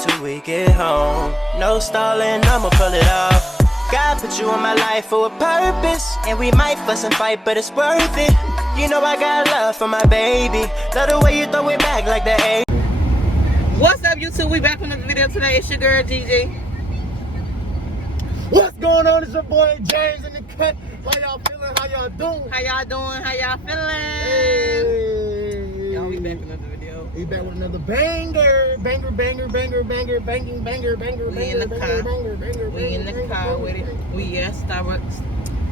till we get home. No stalling, I'ma pull it off. God put you in my life for a purpose, and we might fuss and fight, but it's worth it. You know I got love for my baby. Love the way you throw it back like the A. What's up, YouTube? We back with another video today. It's your girl, Gigi. What's going on? It's your boy, James in the cut. How y'all feeling? How y'all doing? How y'all doing? How y'all feeling? Hey. Y'all, we back with another video. We back with another banger. Banger, banger, banger, banger, banging, banger, banger, We in the car. We in the car with it. We at Starbucks.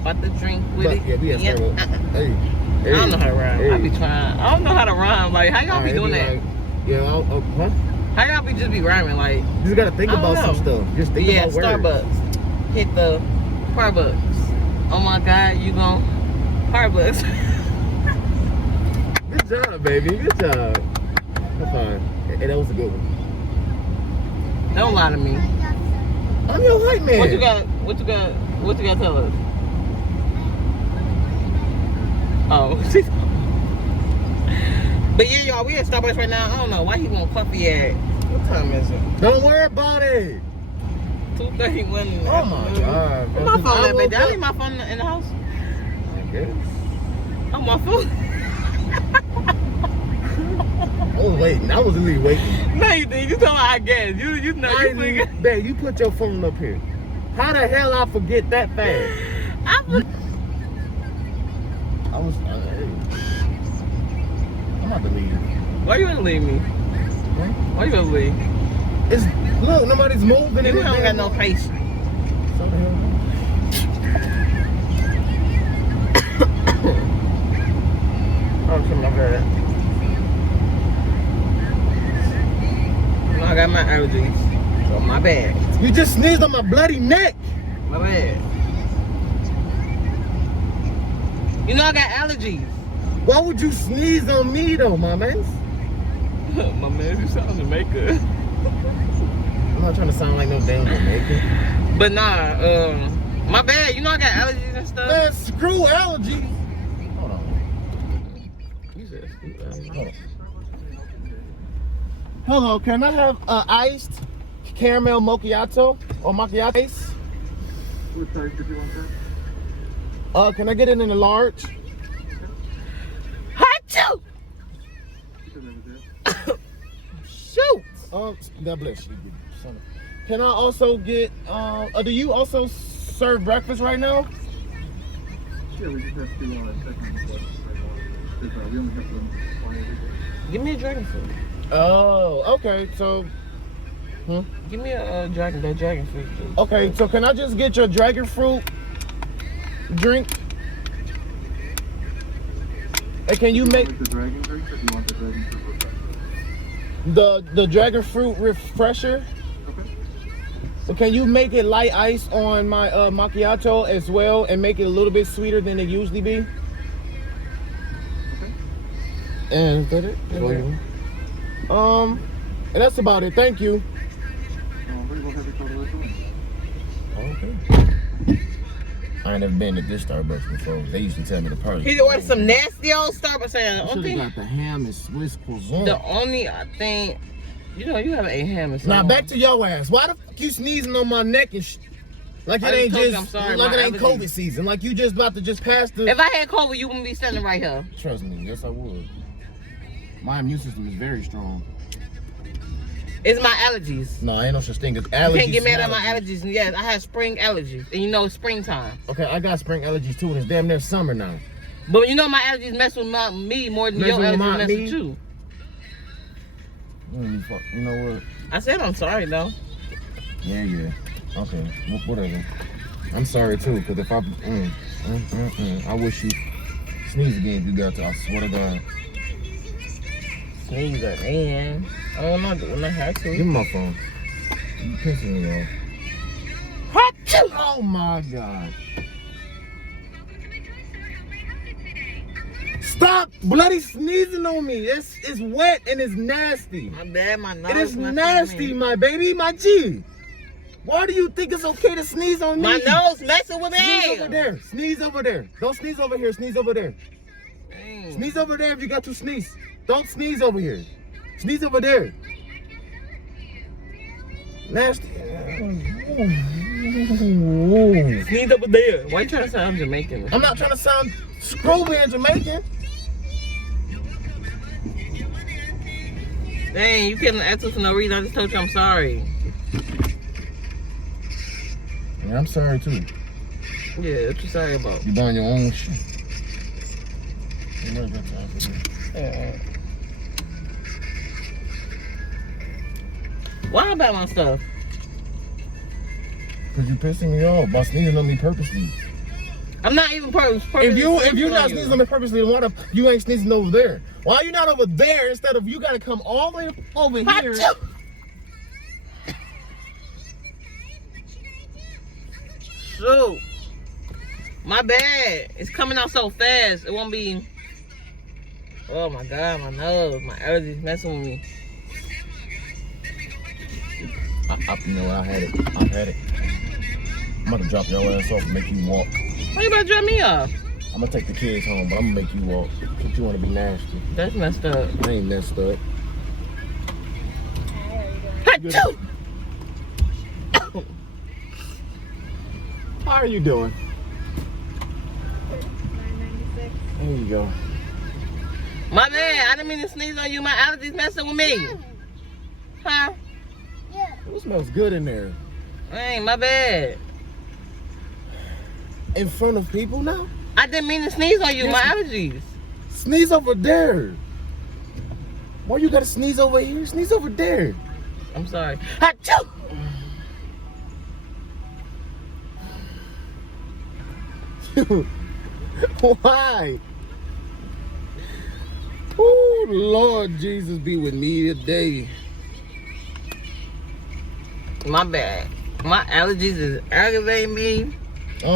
About to drink with it. Yeah, we at Starbucks. Hey. I don't know how to rhyme. Hey. I be trying. I don't know how to rhyme. Like, how y'all be doing that? Like, yeah, huh? How y'all be just be rhyming? Like, You just gotta think about some stuff. Just think about words. Starbucks. Hit the Starbucks. Oh my God, you gon' Starbucks. Good job, baby. Good job. That's fine. Hey, that was a good one. Don't lie to me. I'm your hype man. What you got to tell us? Oh. But yeah, y'all, we at Starbucks right now. I don't know why he want coffee at. What time is it? Don't worry about it. 2:31. Oh my God. Where my phone at, baby? I leave my phone in the house. I guess. On my phone. I was waiting. I wasn't really waiting. No, you did. You told me I guess. You know you forget. Babe, you put your phone up here. How the hell I forget that fast? I'm about to leave. Why you gonna leave me? Huh? Why you gonna leave? Look, nobody's moving. You don't got no patience. So the hell? Oh, come on, girl. I got my allergies, so my bad. You just sneezed on my bloody neck. My bad. You know I got allergies. Why would you sneeze on me though, my man? My man, you sound Jamaica. I'm not trying to sound like no damn Jamaican. But nah, my bad. You know I got allergies and stuff. Man, screw allergies. Hold on. You said screw allergies. Hold on. Hello, can I have iced caramel macchiato or macchiato? What size did you want that? Can I get it in a large? Achoo! Shoot! God bless you. Son of- Can I also get, do you also serve breakfast right now? Yeah, we just have to check on the because we only have them one every day. Give me a dragon fruit. Oh, okay, so, Give me a dragon fruit. Please. okay, so can I just get your dragon fruit drink? And can you Do you make like the dragon drink or do you want the dragon fruit refresher? the dragon fruit refresher? Okay. So can you make it light ice on my macchiato as well and make it a little bit sweeter than it usually be? Okay. And is that it? And that's about it. Thank you. Alright, we'll have it called the rest of them. Okay. I ain't never been to this Starbucks before. They used to tell me to party. He ordered some nasty old Starbucks. I should have got the ham and Swiss croissant. The only thing, you know, you haven't ate ham and so Now long. back to your ass. Why the fuck you sneezing on my neck and like it I ain't just told you just I'm sorry, like my it ain't allergies. COVID season. Like you just about to just pass the. If I had COVID, you wouldn't be standing right here. Trust me, yes I would. My immune system is very strong. It's my allergies. No, ain't no such thing as You allergies. can't get mad at my allergies. And yes, I have spring allergies. And you know it's springtime. Okay, I got spring allergies too, and it's damn near summer now. But you know my allergies mess with me more than your allergies mess with you. You know what? I said I'm sorry though. Yeah. Okay, whatever. I'm sorry too, because if I wish you sneeze again if you got to. I swear to God. Sneeze again. I'm not doing I have to. Give me my phone. You pissing me off. Oh my God. Stop bloody sneezing on me. It's wet and it's nasty. My bad, my nose. It is nasty, my baby, my G. Why do you think it's okay to sneeze on me? My nose messing with me. Sneeze over there. Sneeze over there. Don't sneeze over here. Sneeze over there. Dang. Sneeze over there if you got to sneeze. Don't sneeze over here. Sneeze over there. Nasty. Sneeze over there. Why you trying to sound Jamaican? I'm not trying to sound screwy and Jamaican. Dang, you couldn't answer for no reason. I just told you I'm sorry. Yeah, I'm sorry too. Yeah, what you sorry about? You buying your own shit. You never got time for that. Why about my stuff? Cause you pissing me off by sneezing on me purposely. I'm not even purposely. If you're not sneezing on me purposely, then why the you ain't sneezing over there? Why are you not over there instead of you gotta come all the way over here? Shoot. My bad. It's coming out so fast. It won't be. Oh my God, my nose, my allergies messing with me. You know what? I had it. I'm about to drop your ass off and make you walk. Why you about to drop me off? I'm gonna take the kids home, but I'm gonna make you walk. But you wanna be nasty. That's messed up. I ain't messed up. How are you doing? There you go. My bad. I didn't mean to sneeze on you. My allergies messing with me. Huh? It smells good in there. Hey, my bad. In front of people now? I didn't mean to sneeze on you. My allergies. Sneeze over there. Why you gotta sneeze over here? Sneeze over there. I'm sorry. Why? Oh, Lord Jesus be with me today. My bad. My allergies is aggravating me. Your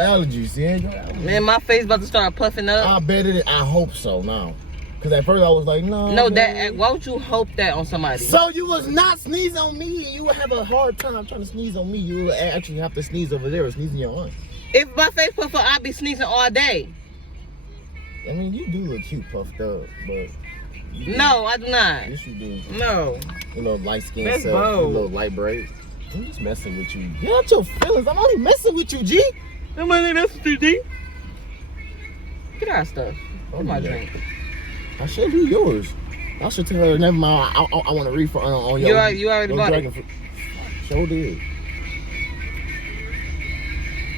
allergies, yeah, your allergies. Man, my face about to start puffing up. I bet it. I hope so now. Cause at first I was like, no. No, man. why would you hope that on somebody? So you was not sneeze on me, and you would have a hard time trying to sneeze on me. You would actually have to sneeze over there or sneeze in your aunt. If my face puff up, I'd be sneezing all day. I mean, you do look cute puffed up, but. No, I do not. Yes, you do. No. You know, light skin That's self, you bold. little light braid. I'm just messing with you. Get out your feelings. I'm only messing with you, G. I'm only messing with you, G. Get our stuff. Where's my drink? I should do yours. I should tell her, never mind, I want to refund on your... You already bought it. Sure did.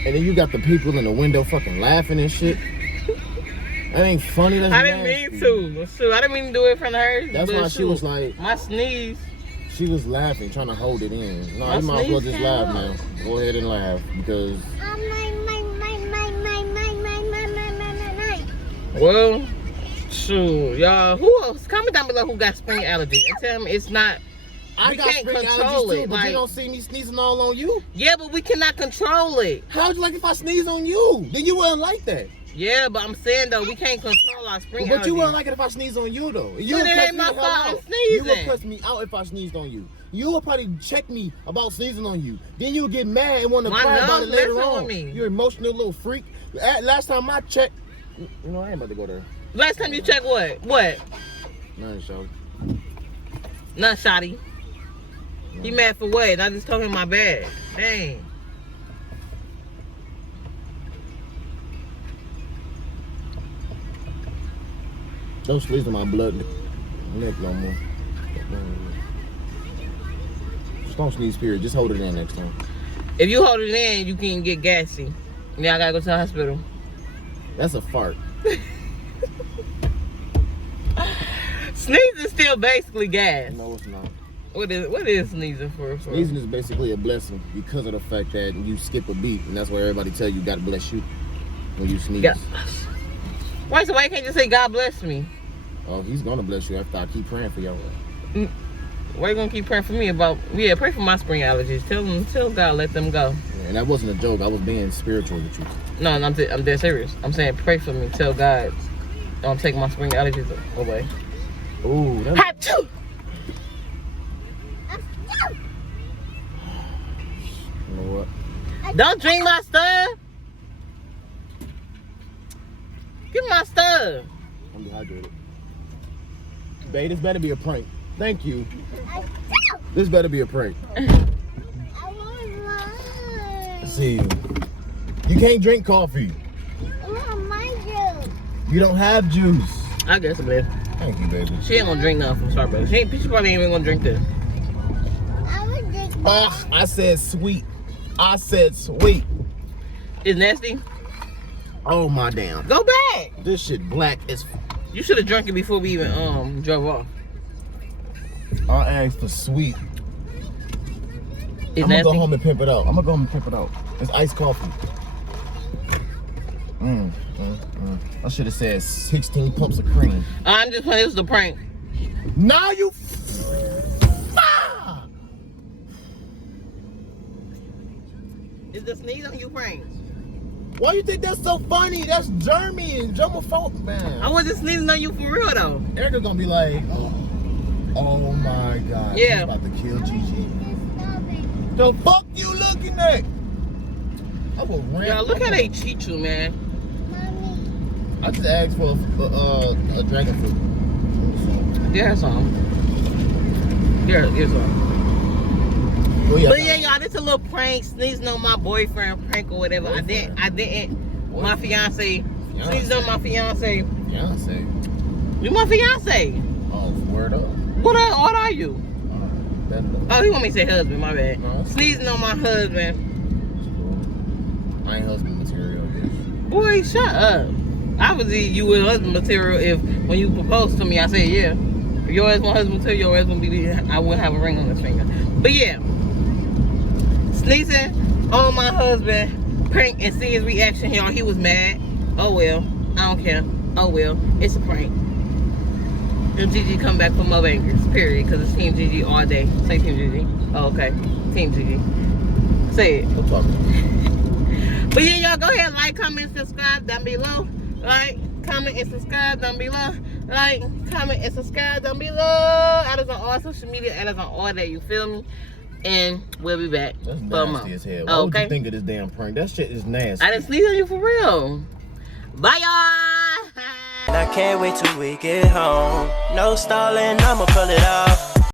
And then you got the people in the window fucking laughing and shit. That ain't funny. That's I didn't mean to. Shoot, I didn't mean to do it in front of her. That's why she was like... My sneeze. She was laughing, trying to hold it in. No, My you might as well sneeze just laugh now. Go ahead and laugh, because... Well, shoot, y'all. Who else? Comment down below who got spring allergies and tell me it's not. I got can't spring control allergies too, it. but Like, you don't see me sneezing all on you. yeah, but we cannot control it. How'd you like if I sneeze on you? Then you wouldn't like that. Yeah, but I'm saying though, we can't control our spring allergies. But you wouldn't like it if I sneezed on you though. You But would it cuss ain't me my the hell fault I'm out. sneezing. You would cuss me out if I sneezed on you. You would probably check me about sneezing on you. Then you would get mad and want to My cry about it nose later messing on. with me. You emotional little freak. Last time I checked, you know, I ain't about to go there. Last time you checked what? What? Nothing, Shawty. None, shotty. He mad for what? And I just told him my bad. Dang. Don't squeeze in my blood neck no more. Just don't sneeze, period. Just hold it in next time. If you hold it in, you can get gassy. Then I gotta go to the hospital. That's a fart. Sneezing is still basically gas. No, it's not. What is sneezing for? Sneezing is basically a blessing because of the fact that you skip a beat, and that's why everybody tell you God bless you when you sneeze. Yeah. Why you can't you say God bless me? Oh, he's gonna bless you after I keep praying for y'all. Why you gonna keep praying for me about? Yeah, pray for my spring allergies. Tell God let them go. And that wasn't a joke. I was being spiritual with you. No, I'm dead serious. I'm saying pray for me. Tell God don't take my spring allergies away. Ooh, that's... Achoo! You know what? Don't drink my stuff. Give me my stuff. I'm dehydrated. Babe, this better be a prank. Thank you. This better be a prank. see you. You can't drink coffee. Mom, my juice. You don't have juice. I guess, babe. Thank you, baby. She ain't gonna drink nothing from Starbucks. She probably ain't even gonna drink this. I would drink Ugh, I said sweet. I said sweet. It's nasty. Oh my damn. Go back. This shit black as You should have drunk it before we even drove off. I asked for sweet. It's I'm gonna nasty. go home and pimp it out. It's iced coffee. I should have said 16 pumps of cream. I'm just playing. This was a prank. Now you. Is the sneeze on you pranks? Why you think that's so funny? That's germy and germophobic, man. I wasn't sneezing on you for real though. Erica gonna be like, oh my god, Yeah. she's about to kill Gigi. The fuck you looking at? I will rant. Y'all, look how they cheat you, man. Mommy. I just asked for a dragon fruit. Here's some. Here's some. Oh, yeah. But yeah, y'all, this a little prank, sneezing on my boyfriend prank or whatever. I didn't. My fiance. Sneezing on my fiance. Fiancé. You my fiance. Oh, word up. What are you? That Oh, he want me to say husband, my bad. No. Sneezing on my husband. I ain't husband material, bitch. Boy, shut up. Obviously, you were husband material if when you proposed to me, I said yeah. If your ass want husband material, your ass won't be, I wouldn't have a ring on his finger. But yeah. Sneezing on my husband, prank, and see his reaction here. He was mad. Oh well, I don't care. Oh well, it's a prank. And Gigi come back from my bangers, period. Because it's Team Gigi all day. Say Team Gigi. Oh, okay. Team Gigi. Say it. We'll talk. But yeah, y'all go ahead, like, comment, subscribe down below. Like, comment, and subscribe down below. Like, comment, and subscribe down below. Add us on all social media. Add us on all that. You feel me? And we'll be back. That's for more. nasty as hell. Why would Okay. you think of this damn prank? That shit is nasty. I didn't sneeze on you for real. Bye, y'all. And I can't wait till we get home. No stalling, I'ma pull it off.